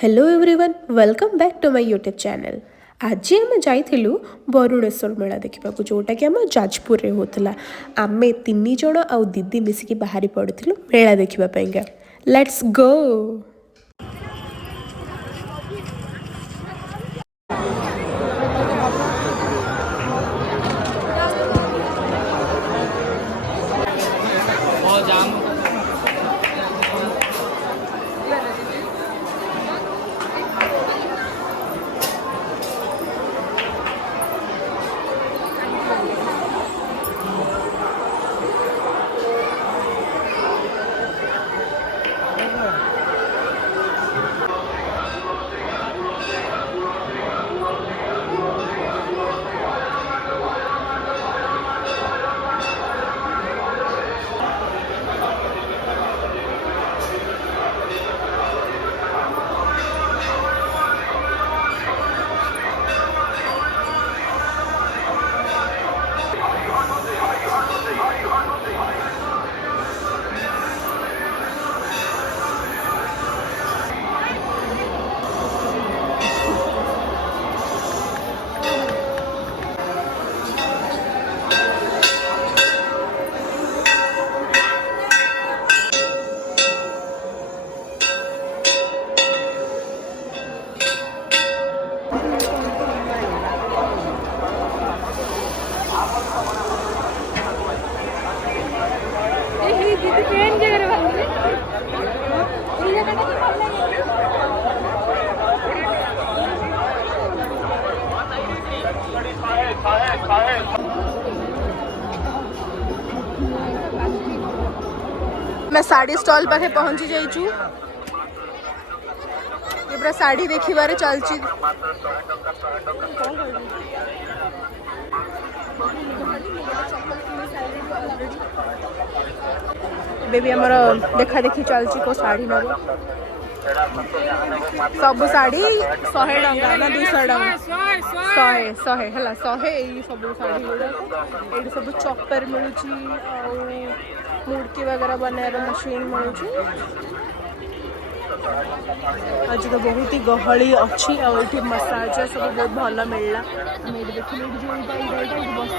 Hello everyone welcome back to my YouTube channel. आज आम जाइलु वरुणेश्वर मेला देखा जोटा कि आम जाजपुर में होता। आम तीन जन आ दीदी मिसिकी बाहरी पड़ू मेला देखापी। Let's go. मैं साड़ी स्टॉल पाखे पहुंची जाइचु। ये पूरा साड़ी देखिबारे चलची। बेबी हमर देखा देखी चलची को साड़ी नब सब साड़ी 100 टंका ना 200 टंका 100 है 100 यही सब साड़ी ये सब चॉपर मिलूची मुड़की वगैरह बनार मशीन मिलूची। आज तो बहुत ही गहली अच्छी और मसाज सब बहुत भल मिलला। देखिए बस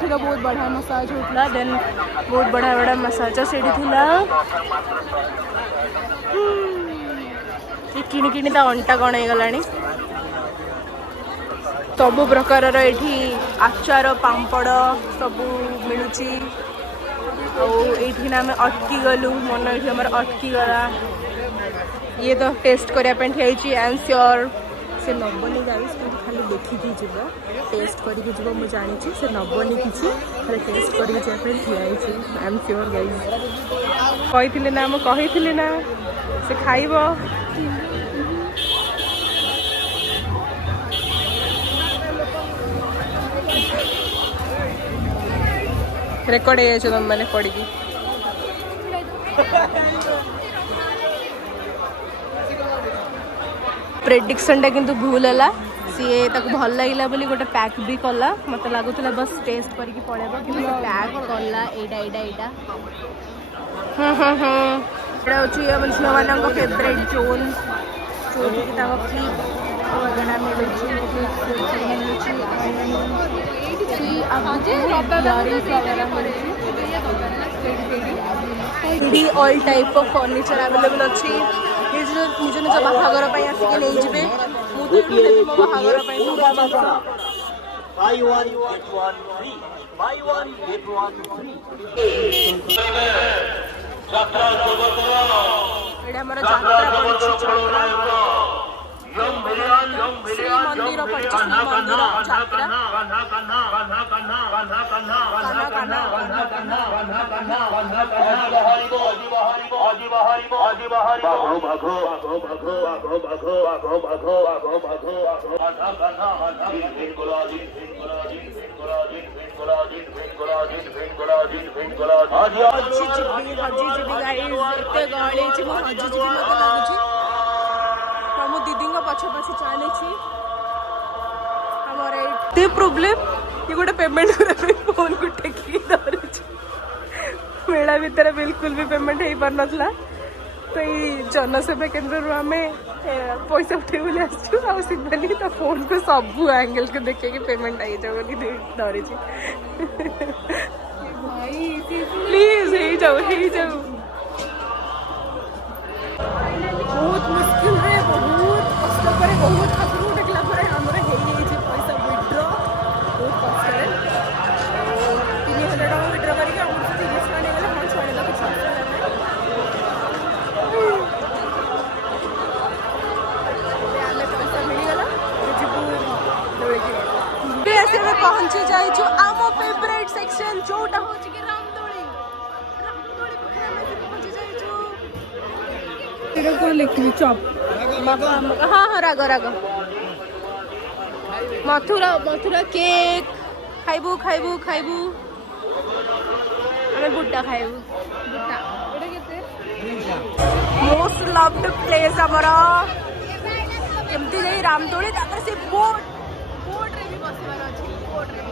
तो बहुत बढ़िया मसाज होता। देन बहुत बढ़िया बढ़िया मसाज से किणी किणी ता अंटा कण हो गला। सब प्रकार ये आचार पापड़ सब मिलूची। आम अटकी गलु मन ये अटकी गला। ये तो टेस्ट करने ठिया आई एम श्योर से नबनी गाइस खाली देखिकी जीव टेस्ट करके जीव मुझे जानी से नबनी किसी खाली टेस्ट करके ठिया आई एम श्योर गाइस। कही ना कही ना से खाइब रेकर्ड हो तुम मैंने पड़ी प्रेडिक्शन टा किंतु भूल है। सी भल लगे बोली गोटे पैक भी कला मत लगुला बस टेस्ट करके पड़ेगा कि पैक कला एटा झील मान फेवरेट जोन जो क्लिप वगैरह मिलूँ। All type of furniture available अच्छी निज निज बाहागर आसिक नहीं जाए। बाहागर मंदिर दीदी पछ पछे चली प्रोब्लेम ये गोटे पेमेंट करने फोन को टेकी धरी मेला भितर बिल्कुल भी पेमेंट हो पार ना। तो ये जनसेवा केन्द्र आम पैसा उठे बोले आसबानी तो फोन को सब एंगल को देखे पेमेंट आई जाओ बोली डरी प्लीज हो जाओ बहुत मुश्किल है बहुत कष्ट पर बहुत ठाकुर देखला पर हमर हे पैसा विड्रॉ बहुत कष्ट है 3000 टका विड्रॉ करके हम 30 टका नेगले हम छोड़े ला कुछ ऐसे में पहुंची जाई जो आमो फेवरेट सेक्शन जोटा हो कि रामदोली पाखे में पहुंची जाई जो तेरे को लिखी चॉप हाँ हाँ राग राग मथुरा मथुरा केक खाइबू खाइबू खाइबू हमें बुट्टा खाइबू बुट्टा एटा केते मोस्ट लव्ड प्लेस हमारा केमती जाई रामदोली तापर से बोट बोट रे भी बसवार अछि बोट रे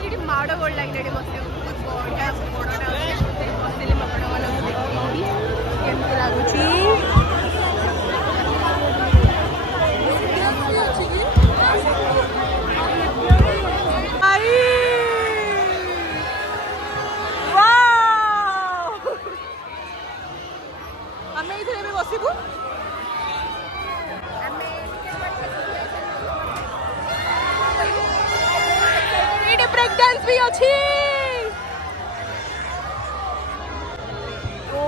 सीडी माडो गोल लागले बसे बढ़िया बोडटा अछि बसले मकड़ वाला देखि केमती लागुची ଆମେ ଏଇଥିରେ ଏବେ ବସିବୁ ଏଇଠି ବ୍ରେକ୍ ଡ୍ୟାନ୍ସ ବି ଅଛି ଓ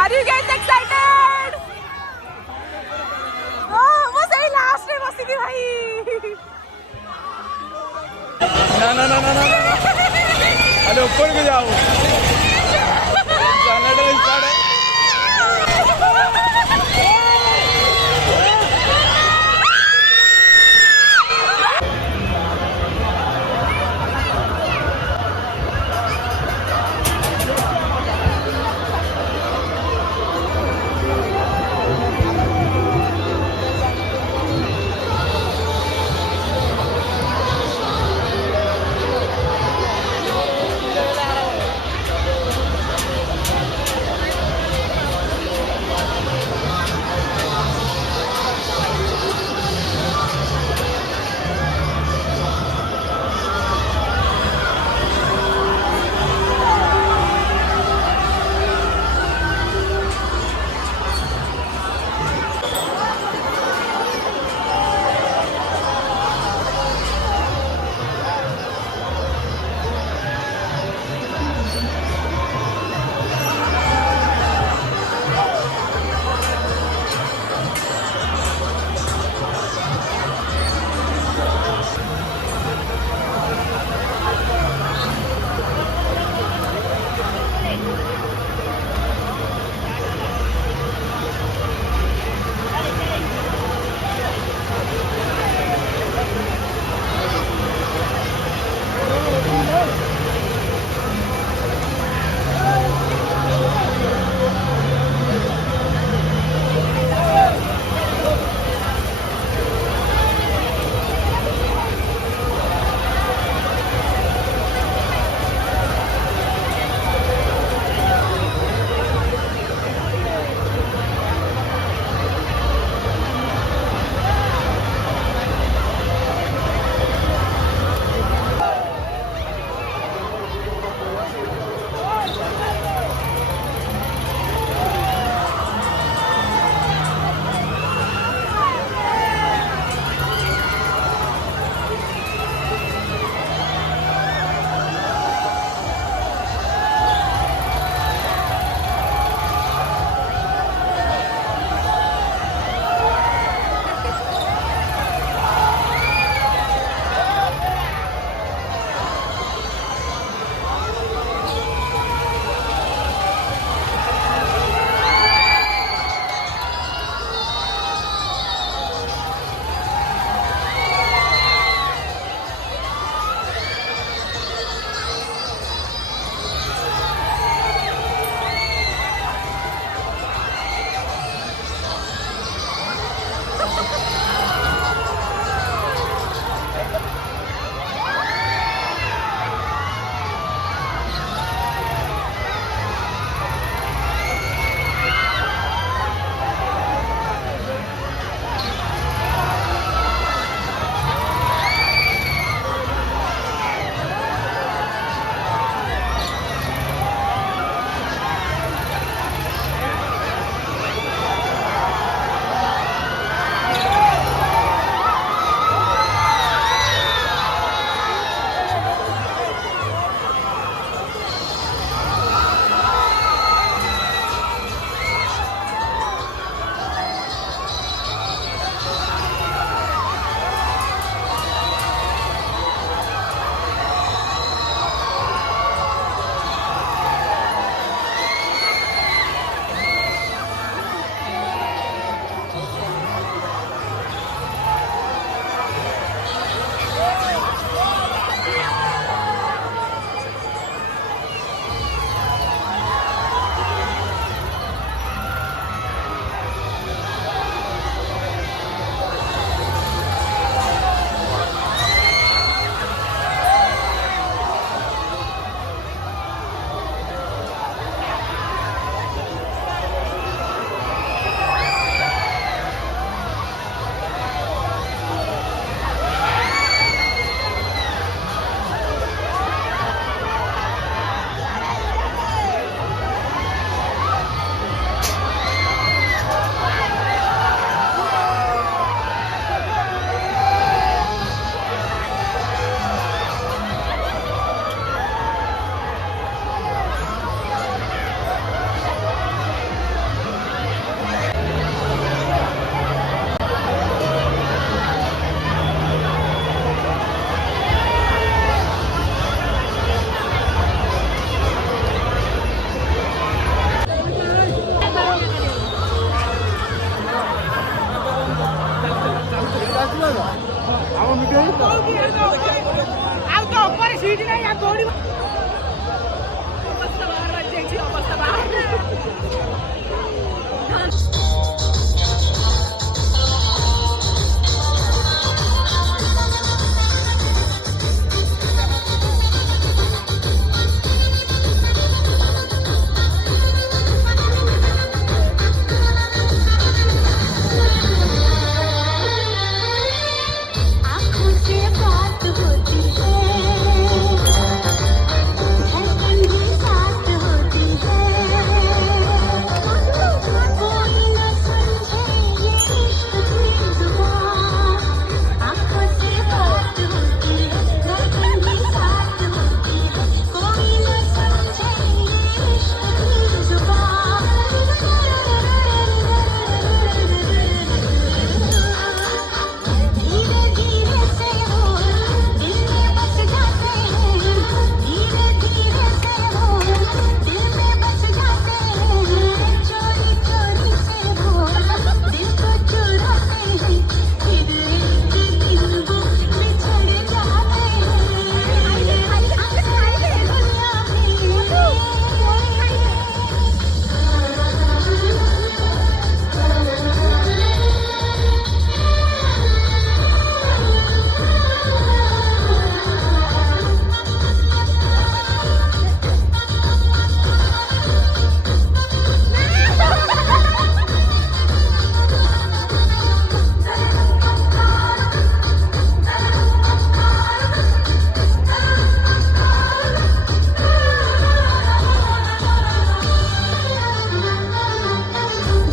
ଆର୍ ୟୁ ଗେଟ୍ ଏକ୍ସାଇଟେଡ୍ ଓ ମୁଁ ସେଇ ଲାଷ୍ଟରେ ବସିବି ଭାଇ ना ना ना ना ना अरे ऊपर भी जाओ आँखों से बात होती है, धड़कन भी साथ होती है, कोई न समझे ये इश्क की जुबान। आँखों से बात होती है, धड़कन भी साथ होती है, कोई न समझे ये इश्क की जुबान। धीरे धीरे से वो दिल में बस जाते हैं, धीरे धीरे से वो दिल में बस जाते हैं, चोरी चोरी से वो दिल को चुराते हैं, फिर एक दिन वो बिछड़ जाते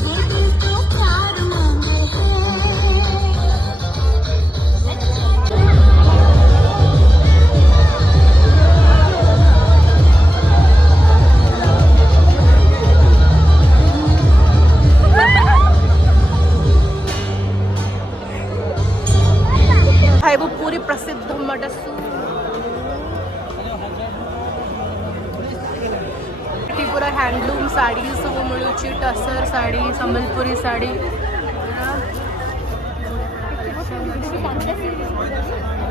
ये दिल तो प्यार मांगे भाई वो पूरी प्रसिद्ध मटसू पूरा हैंडलूम शाढ़ी सब मिलूची टसर शाढ़ी संबलपुरी शाढ़ी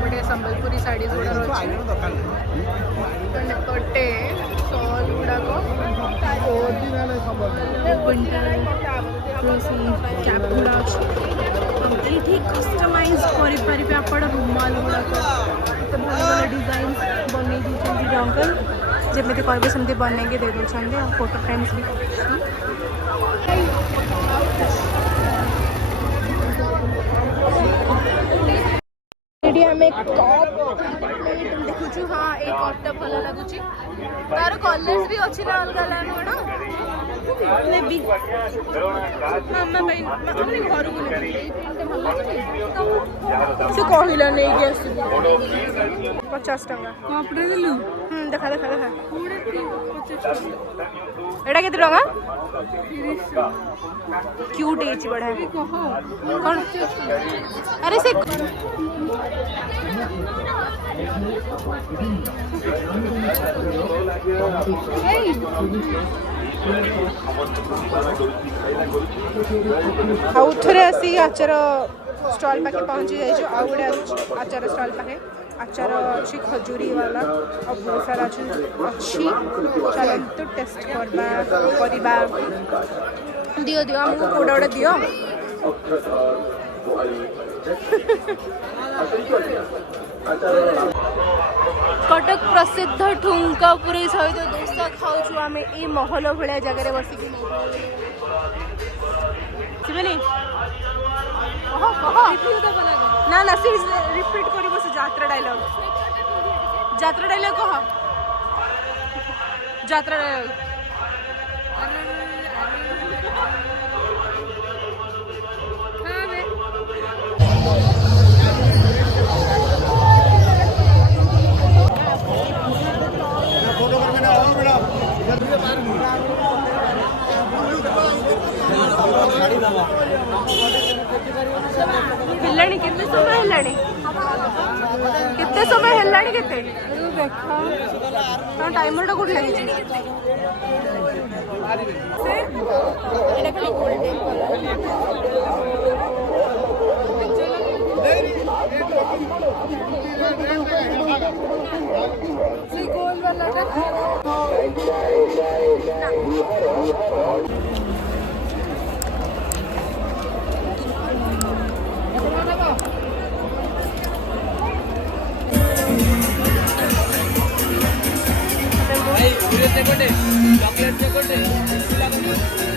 बढ़िया संबलपुरी शाढ़ी गुड़ा कटे शॉल गुड़ाक कैप गुड़ा ये कस्टमाइज करें आप रुमाल गुड़ाक भल भल डिजाइन बन अंकल जमी कहे सेमती बनई दे दे फोटो फ्रेम्स भी एटी आम कप देखु हाँ ये कपटा भल लगुच तार कलर्स भी अच्छी ना अलग अलग मैडम नेबी मामा घर को से कहला नहीं कि आस 50 टका कपड़ा देलु देखा देखा देखा एटा केते टका 30 क्यूट है बढ़िया कौन अरे से आउ थरे आसी आचार स्टॉल पाखे पहुंची जाइए आउ गोटे आचार स्टॉल पाखे आचार अच्छी खजूरी वाला और बहुत सारा अच्छी चलते टेस्ट करवा दियो दियो आमको कोड़ा गोटे दियो कटक प्रसिद्ध ठुंकापुरी सहित दोसा खाऊ आम ये महल भाया जगह बसिक ना ना सी रिपीट कर यात्रा डायलॉग कह यात्रा डायलॉग हिलाणी केते समय हिलाणी केते समय हिलाणी केते देखा तो टाइमर टा कोठी लागी से एटा खाली गोल्डन कलर সেই গোল वालाটা चॉकलेट